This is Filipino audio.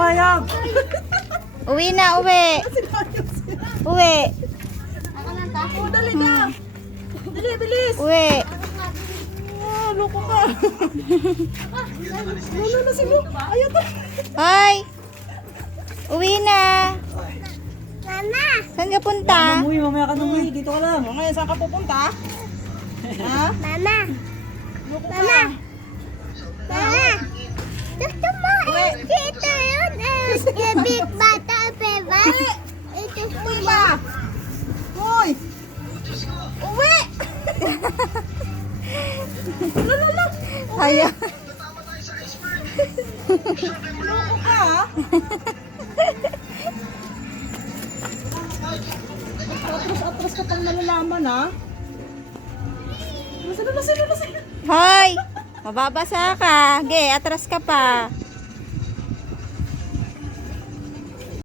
pumayag. Uwi na, uwi. Uwi. Oh, dali na. Dali, bilis. Uwi. Ah, loko ka. Lolo na si Lu. Ayaw to. Hoy. Uwi na. Mama! Saan ka punta? Umuwi, mamaya ka na umuwi. Dito ka lang. Ngayon, saan ka pupunta? Ha? Mama! Loko ka. Mama! Mama! Gusto mo dito yun big bata beba? Ito Uwi ba? Hoy! Uwi! Lolo. Ayaw. Loko ka, ha? Atras ka pang malalaman, ha? Lolo. Hoy. Mababasa ka. Ge, atras ka pa.